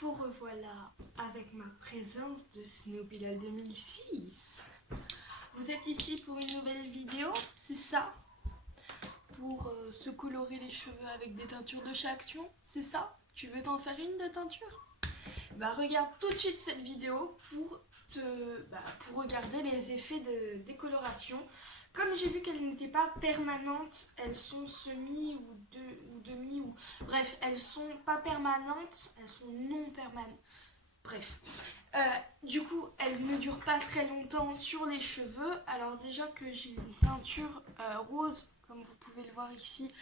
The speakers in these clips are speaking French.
Vous revoilà avec ma présence de Snowpilal 2006. Vous êtes ici pour une nouvelle vidéo, c'est ça? Pour se colorer les cheveux avec des teintures de chez Action, c'est ça? Tu veux t'en faire une de teinture? Bah regarde tout de suite cette vidéo pour regarder les effets de décoloration. Comme j'ai vu qu'elles n'étaient pas permanentes, elles sont semi ou demi ou bref, elles sont pas permanentes, elles sont non permanentes. Bref, du coup, elles ne durent pas très longtemps sur les cheveux. Alors déjà que j'ai une teinture rose, comme vous pouvez le voir ici,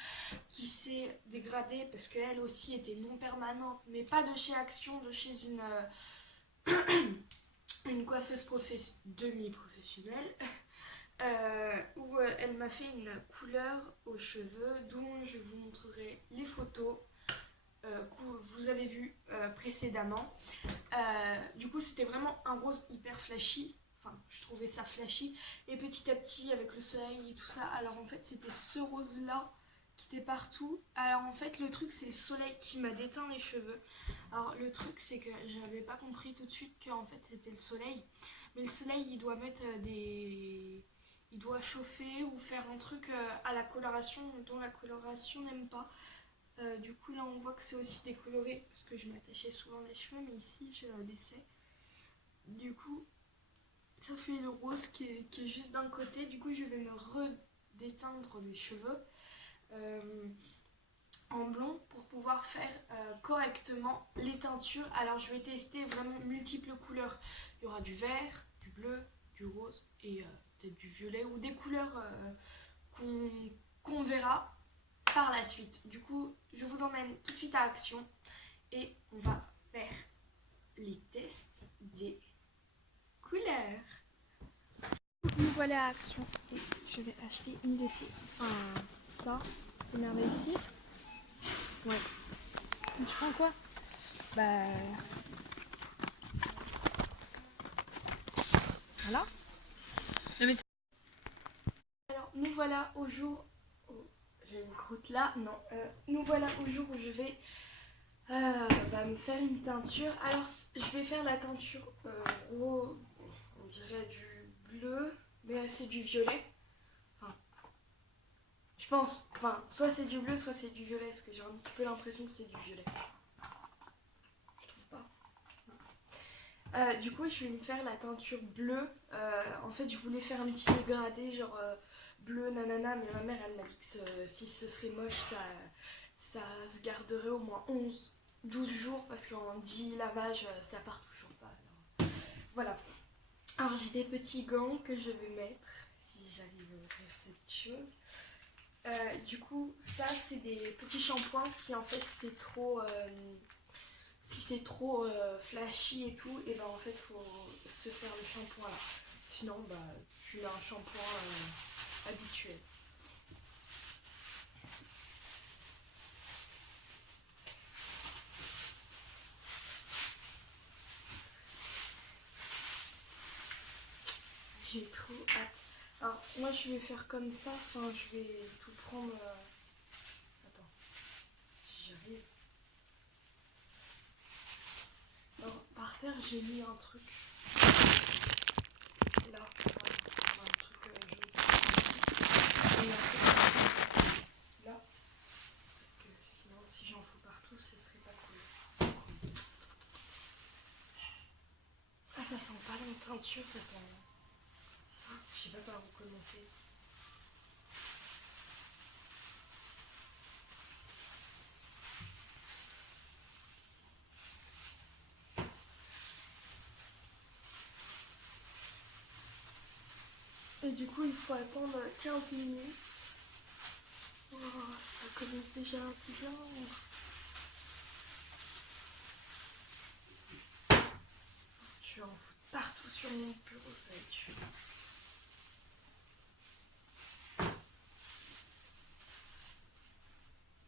qui s'est dégradée parce qu'elle aussi était non permanente, mais pas de chez Action, de chez une coiffeuse demi-professionnelle, où elle m'a fait une couleur aux cheveux, dont je vous montrerai les photos que vous avez vues précédemment. Du coup, c'était vraiment un rose hyper flashy. Enfin, je trouvais ça flashy. Et petit à petit, avec le soleil et tout ça, alors en fait, c'était ce rose-là qui était partout. Alors en fait, le truc, c'est le soleil qui m'a déteint les cheveux. Alors le truc, c'est que j'avais pas compris tout de suite que en fait, c'était le soleil. Mais le soleil, il doit mettre il doit chauffer ou faire un truc à la coloration dont la coloration n'aime pas. Du coup, là, on voit que c'est aussi décoloré parce que je m'attachais souvent les cheveux, mais ici, je laissais. Du coup, ça fait le rose qui est juste d'un côté. Du coup, je vais me redéteindre les cheveux en blond pour pouvoir faire correctement les teintures. Alors, je vais tester vraiment multiples couleurs. Il y aura du vert, du bleu, du rose et peut-être du violet ou des couleurs qu'on verra par la suite. Du coup, je vous emmène tout de suite à Action et on va faire les tests des couleurs. Nous voilà à Action et je vais acheter une de ces... Enfin, ça, c'est merveilleux ici. Ouais. Tu prends quoi? Bah... Voilà. Alors, nous voilà au jour... Oh, j'ai une croûte là. Non. Nous voilà au jour où je vais me faire une teinture. Alors, je vais faire la teinture rose, on dirait du bleu, mais c'est du violet. Enfin, je pense, soit c'est du bleu, soit c'est du violet, parce que j'ai un petit peu l'impression que c'est du violet. Je trouve pas. Du coup, je vais me faire la teinture bleue. En fait, je voulais faire un petit dégradé, genre bleu, nanana, mais ma mère, elle m'a dit que si ce serait moche, ça se garderait au moins 12 jours, parce qu'en 10 lavages, ça part toujours pas. Alors, voilà. Alors, j'ai des petits gants que je vais mettre, si j'arrive à faire cette chose. Du coup, ça, c'est des petits shampoings. Si en fait c'est trop... si c'est trop flashy et tout, et ben en fait faut se faire le shampoing là. Sinon bah tu as un shampoing habituel. J'ai trop hâte. Alors moi je vais faire comme ça, enfin je vais tout prendre. Attends, si j'arrive. Alors par terre j'ai mis un truc. Là, ça, un truc jaune. Et là, parce que sinon si j'en fous partout ce serait pas cool. Ah ça sent pas la teinture, ça sent... Je sais pas par où commencer. Et du coup, il faut attendre 15 minutes. Oh, ça commence déjà assez bien. Je vais en foutre partout sur mon bureau, ça va être chaud.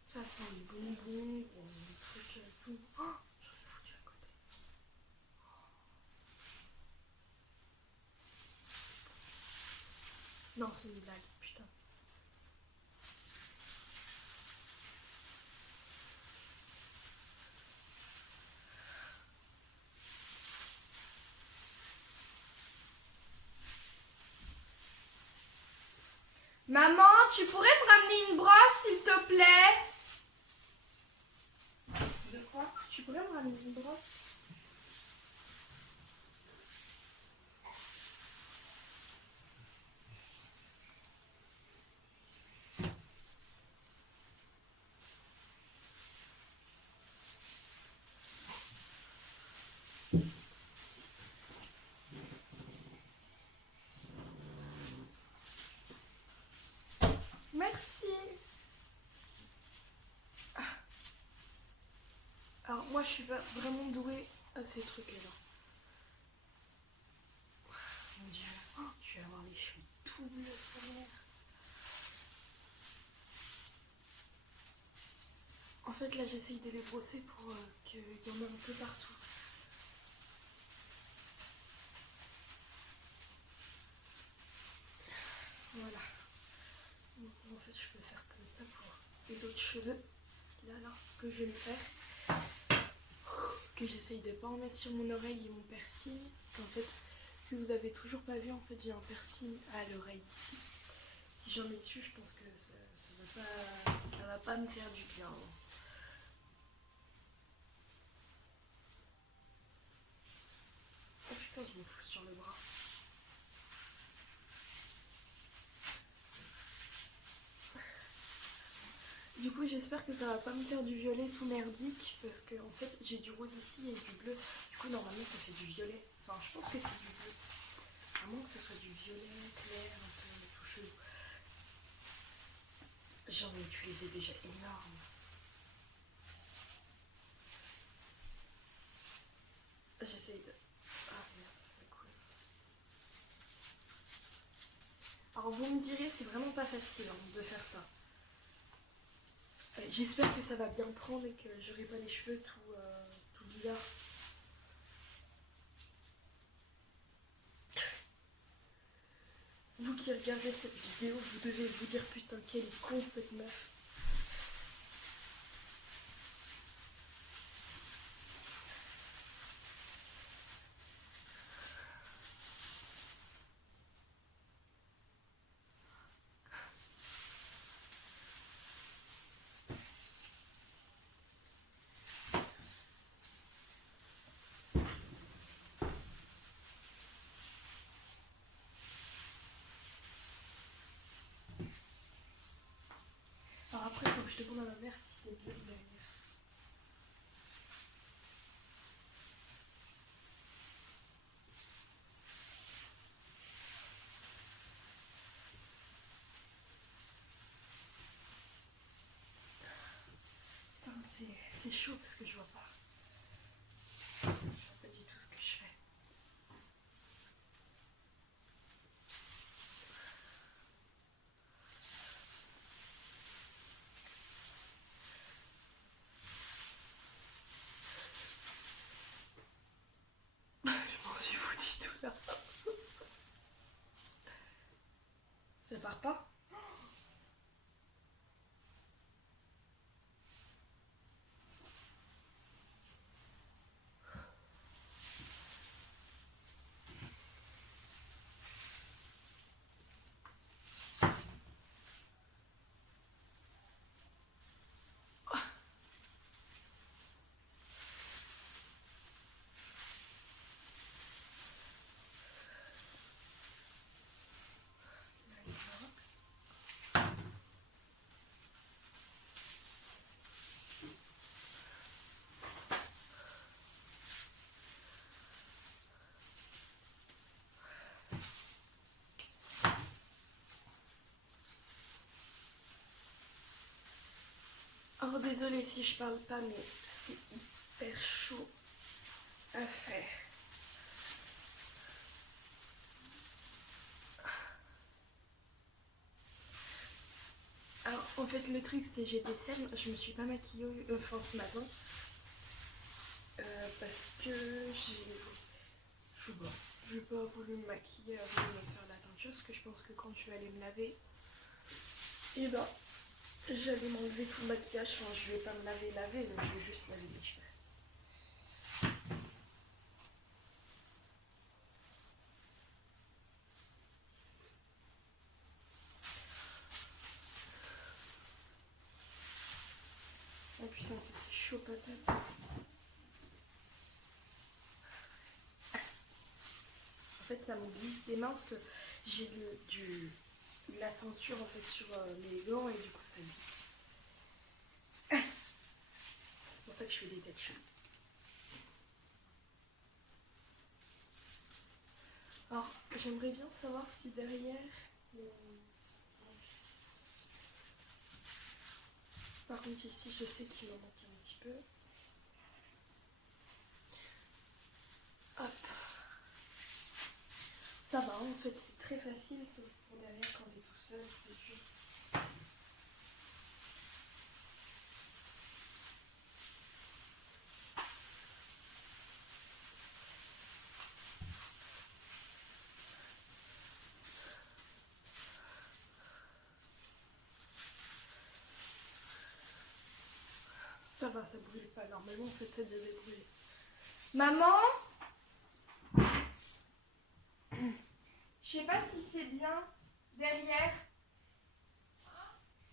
Ça sent le bonbon, le truc tout. Oh, j'en ai foutu à côté. Non, c'est une blague, putain. Maman, tu pourrais me ramener une brosse, s'il te plaît? De quoi? Tu pourrais me ramener une brosse? Merci. Alors moi je suis pas vraiment douée à ces trucs-là. Mon Dieu, oh, tu vas avoir les cheveux tout bleus sa mère. En fait là j'essaye de les brosser pour qu'il y en ait un peu partout. Voilà. Donc, en fait je peux faire comme ça pour les autres cheveux. Là que je vais me faire. Que j'essaye de pas en mettre sur mon oreille et mon piercing. Parce qu'en fait, si vous avez toujours pas vu, en fait j'ai un piercing à l'oreille ici. Si j'en mets dessus, je pense que ça va pas me faire du bien. Oh putain, je me fous sur le bras. Du coup, j'espère que ça va pas me faire du violet tout merdique. Parce que en fait, j'ai du rose ici et du bleu. Du coup, normalement, ça fait du violet. Enfin, je pense que c'est du bleu. À moins que ce soit du violet clair, un peu tout chelou. J'en ai utilisé déjà énorme. J'essaye de... Ah merde, c'est cool. Alors vous me direz, c'est vraiment pas facile de faire ça. J'espère que ça va bien prendre et que j'aurai pas les cheveux tout bizarres. Vous qui regardez cette vidéo, vous devez vous dire putain quelle est con cette meuf. Alors après, il faut que je demande à ma mère si c'est mieux de venir. Putain, c'est chaud parce que je vois pas. Je vois pas du tout ce que je fais. Je m'en suis foutu tout là. Ça part pas? Oh désolée si je parle pas mais c'est hyper chaud à faire. Alors en fait le truc c'est j'ai des cernes, je me suis pas maquillée ce matin parce que j'ai pas voulu me maquiller avant de me faire la teinture parce que je pense que quand je vais aller me laver, et ben j'allais m'enlever tout le maquillage, enfin je vais pas me laver mais je vais juste laver mes cheveux. chaud patate. En fait, ça me glisse des mains parce que j'ai de la teinture en fait sur les gants et du coup ça glisse. C'est pour ça que je fais des têtes chaudes. Alors, j'aimerais bien savoir si derrière... Par contre ici, je sais qu'il m'en manque un petit peu. Hop. Ça va, en fait, c'est très facile, sauf pour derrière quand t'es tout seul, c'est dur. Ça va, ça brûle pas. Normalement, en fait, ça devait brûler. Maman? Je sais pas si c'est bien. Derrière?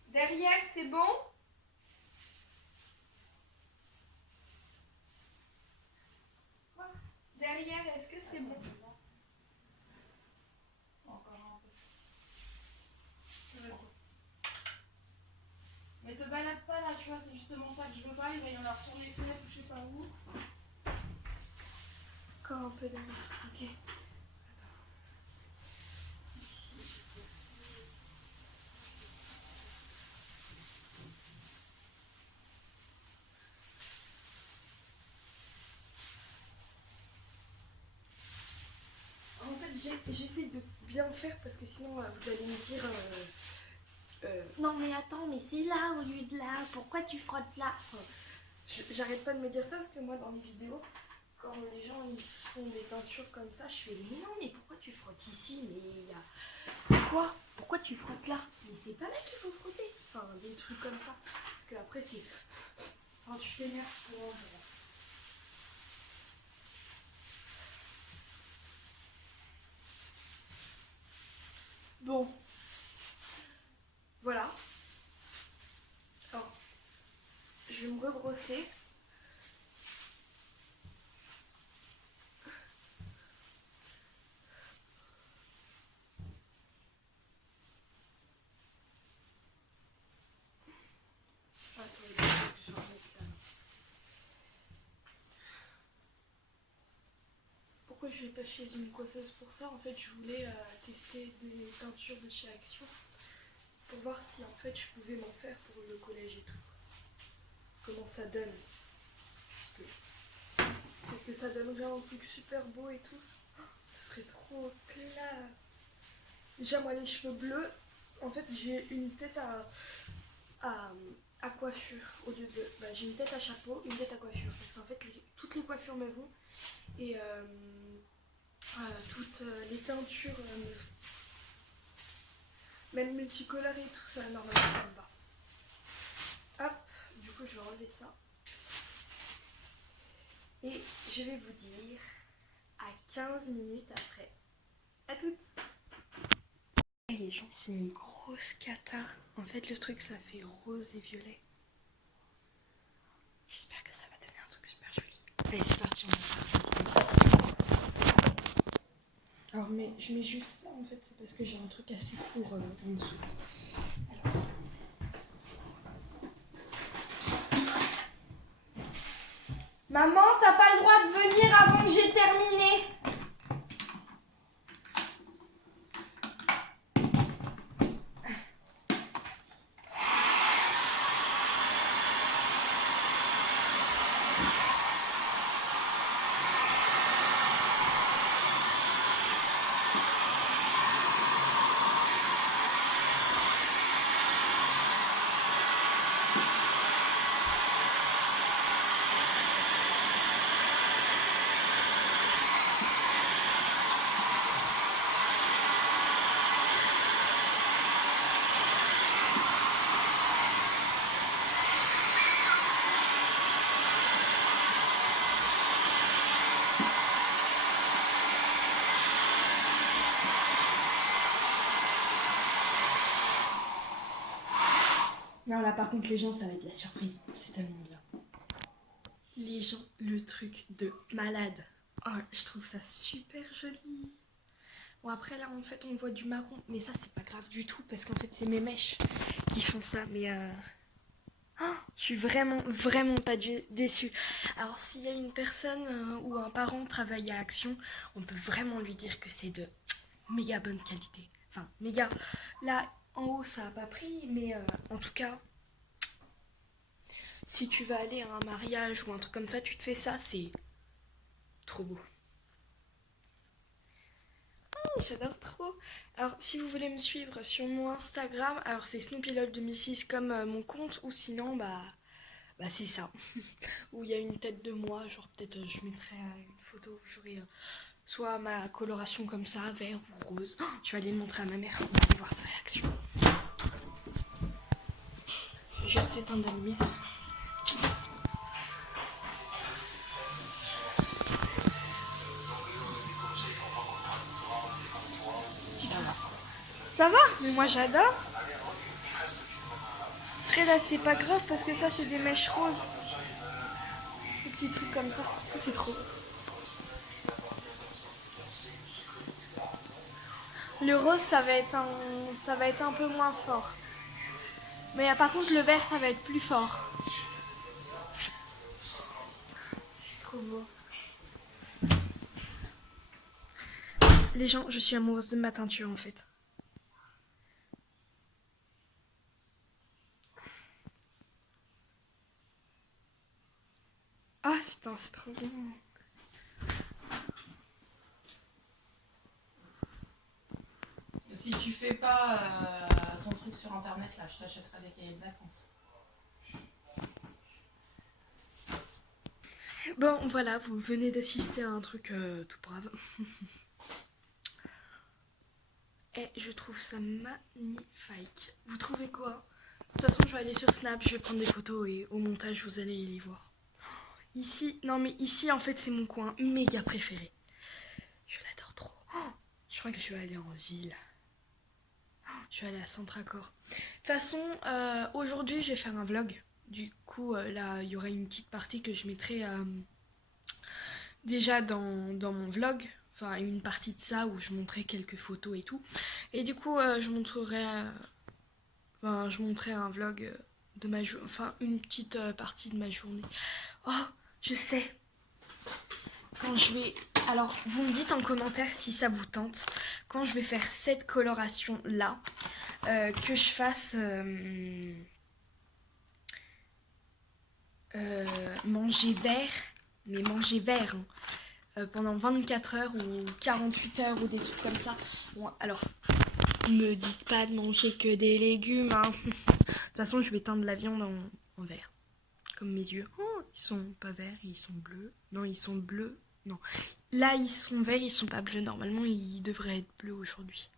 Derrière, c'est bon? Quoi? Derrière, est-ce que c'est bon? Encore un peu. Vas-y. Mais te balade pas là, tu vois, c'est justement ça que je veux pas. Il va y en avoir sur les fenêtres, je sais pas où. Encore un peu derrière. Ok. Attends. Ici. En fait, j'essaie de bien faire parce que sinon, vous allez me dire... non mais attends, mais c'est là au lieu de là, pourquoi tu frottes là? Enfin, j'arrête pas de me dire ça parce que moi dans les vidéos, quand les gens ils font des teintures comme ça, je fais mais non mais pourquoi tu frottes ici? Mais il y a... Pourquoi tu frottes là? Mais c'est pas là qu'il faut frotter. Enfin des trucs comme ça. Parce que après c'est... Enfin tu t'énerves pour... Bon. Voilà. Alors, je vais me rebrosser. Attendez, je vais remettre là. Pourquoi je vais pas chez une coiffeuse pour ça? En fait, je voulais tester des teintures de chez Action pour voir si en fait je pouvais m'en faire pour le collège et tout. Comment ça donne? Parce que ça donnerait un truc super beau et tout. Oh, ce serait trop classe. Déjà moi les cheveux bleus, en fait j'ai une tête à coiffure au lieu de... Bah, j'ai une tête à chapeau, une tête à coiffure. Parce qu'en fait toutes les coiffures me vont. Et toutes les teintures me vont. Même multicolore et tout ça, normalement ça me va. Hop, du coup je vais enlever ça. Et je vais vous dire à 15 minutes après. À toutes. Et les gens, c'est une grosse cata. En fait, le truc, ça fait rose et violet. J'espère que ça va donner un truc super joli. Allez, c'est parti, on va faire ça. Alors, mais je mets juste ça, en fait, c'est parce que j'ai un truc assez court en dessous. Alors... Maman, t'as pas le droit de venir avant que j'ai terminé. Non, là par contre, les gens, ça va être la surprise. C'est tellement bien. Les gens, le truc de malade. Oh, je trouve ça super joli. Bon après là en fait on voit du marron, mais ça c'est pas grave du tout parce qu'en fait c'est mes mèches qui font ça. Mais je suis vraiment pas déçue. Alors s'il y a une personne ou un parent travaille à Action, on peut vraiment lui dire que c'est de méga bonne qualité. Enfin méga. Là en haut ça a pas pris, mais en tout cas si tu vas aller à un mariage ou un truc comme ça, tu te fais ça, c'est trop beau. J'adore trop. Alors, si vous voulez me suivre sur mon Instagram, alors c'est SnoopyLove2006 comme mon compte, ou sinon, bah c'est ça. Où il y a une tête de moi, genre peut-être je mettrai une photo où j'aurai soit ma coloration comme ça, vert ou rose. Je vais aller le montrer à ma mère, on va aller voir sa réaction. Je vais juste éteindre la lumière. Ça va? Mais moi j'adore. Après là c'est pas grave parce que ça c'est des mèches roses. Des petits trucs comme ça. C'est trop. Le rose ça va être un peu moins fort. Mais par contre le vert ça va être plus fort. C'est trop beau. Les gens, je suis amoureuse de ma teinture en fait. Ah putain, c'est trop bien. Si tu fais pas ton truc sur internet, là, je t'achèterai des cahiers de vacances. Bon, voilà, vous venez d'assister à un truc tout brave. Et je trouve ça magnifique. Vous trouvez quoi? De toute façon, je vais aller sur Snap, je vais prendre des photos et au montage, vous allez les voir. Ici, non mais ici, en fait, c'est mon coin méga préféré. Je l'adore trop. Je crois que je vais aller en ville. Je vais aller à Centracor. De toute façon, aujourd'hui, je vais faire un vlog. Du coup, là, il y aura une petite partie que je mettrai déjà dans mon vlog. Enfin, une partie de ça où je montrerai quelques photos et tout. Et du coup, je montrerai un vlog de ma journée. Enfin, une petite partie de ma journée. Oh, je sais. Quand je vais... Alors, vous me dites en commentaire si ça vous tente. Quand je vais faire cette coloration-là, que je fasse... manger vert, mais manger vert pendant 24 heures ou 48 heures ou des trucs comme ça. Bon, alors, me dites pas de manger que des légumes. Hein. De toute façon, je vais teindre la viande en vert. Comme mes yeux. Oh, ils sont pas verts, ils sont bleus. Non, ils sont bleus. Non. Là, ils sont verts, ils sont pas bleus. Normalement, ils devraient être bleus aujourd'hui.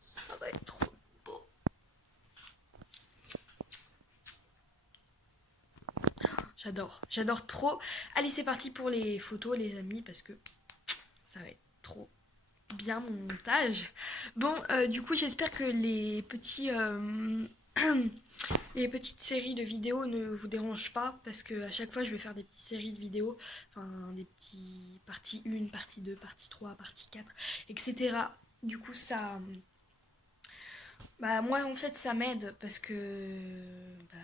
Ça va être trop beau. J'adore trop. Allez, c'est parti pour les photos, les amis, parce que ça va être trop bien mon montage. Bon, du coup, j'espère que les petites séries de vidéos ne vous dérangent pas, parce que à chaque fois, je vais faire des petites séries de vidéos, enfin, des petits partie 1, partie 2, partie 3, partie 4, etc. Du coup, ça... Bah, moi, en fait, ça m'aide, parce que... Bah,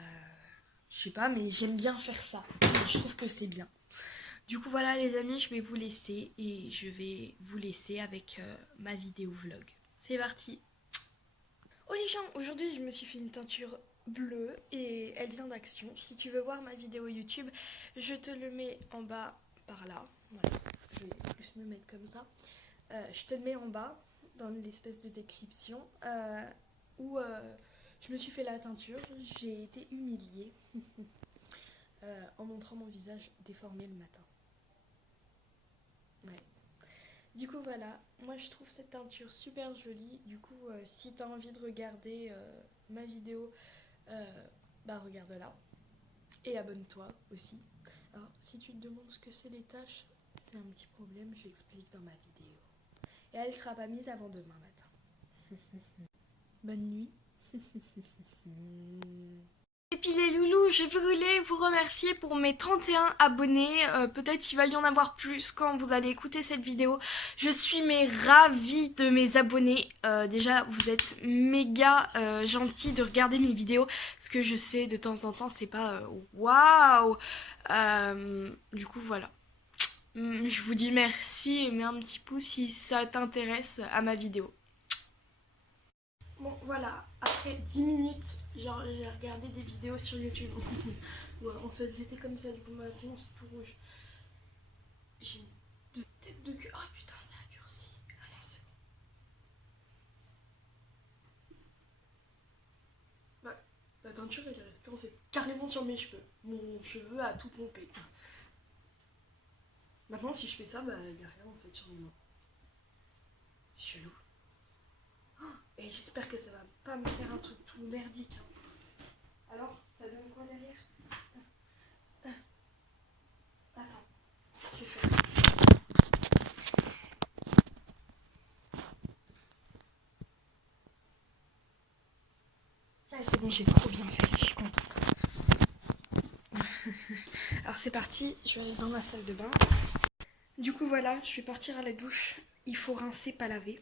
je sais pas, mais j'aime bien faire ça. Je trouve que c'est bien. Du coup voilà les amis, je vais vous laisser et je vais vous laisser avec ma vidéo vlog. C'est parti. Oh les gens, aujourd'hui je me suis fait une teinture bleue et elle vient d'Action. Si tu veux voir ma vidéo YouTube, je te le mets en bas par là. Voilà, je vais plus me mettre comme ça. Je te le mets en bas dans l'espèce de description où je me suis fait la teinture. J'ai été humiliée en montrant mon visage déformé le matin. Ouais. Du coup voilà, moi je trouve cette teinture super jolie. Du coup si tu as envie de regarder ma vidéo, bah regarde-la. Et abonne-toi aussi. Alors si tu te demandes ce que c'est les taches, c'est un petit problème, je l'explique dans ma vidéo. Et elle sera pas mise avant demain matin. Bonne nuit. Et puis les loulous, je voulais vous remercier pour mes 31 abonnés. Peut-être qu'il va y en avoir plus quand vous allez écouter cette vidéo. Je suis ravie de mes abonnés. Déjà, vous êtes méga gentils de regarder mes vidéos. Parce que je sais, de temps en temps, c'est pas waouh. Du coup, voilà. Je vous dis merci et mets un petit pouce si ça t'intéresse à ma vidéo. Bon voilà, après 10 minutes, genre j'ai regardé des vidéos sur YouTube. Ouais, en fait j'étais comme ça, du coup maintenant c'est tout rouge. J'ai une tête de queue. Oh putain, ça a durci. Allez, c'est bon. Bah, la teinture elle est restée en fait carrément sur mes cheveux. Mon cheveu a tout pompé. Maintenant si je fais ça, bah il n'y a rien en fait sur mes mains. C'est chelou. Et j'espère que ça va pas me faire un truc tout merdique. Alors, ça donne quoi derrière? Attends, je vais faire ça. Ah, c'est bon, j'ai trop bien fait, je suis contente. Alors c'est parti, je vais aller dans ma salle de bain. Du coup voilà, je vais partir à la douche. Il faut rincer, pas laver.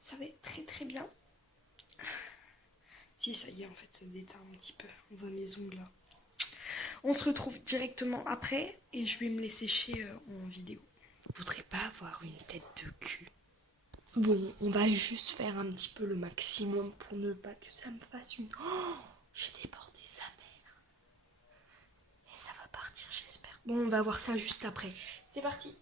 Ça va être très bien. Si, ça y est, en fait, ça déteint un petit peu. On voit mes ongles là. On se retrouve directement après et je vais me les sécher en vidéo. Je voudrais pas avoir une tête de cul. Bon, on va juste faire un petit peu le maximum pour ne pas que ça me fasse une... Oh, j'ai débordé sa mère. Et ça va partir, j'espère. Bon, on va voir ça juste après. C'est parti.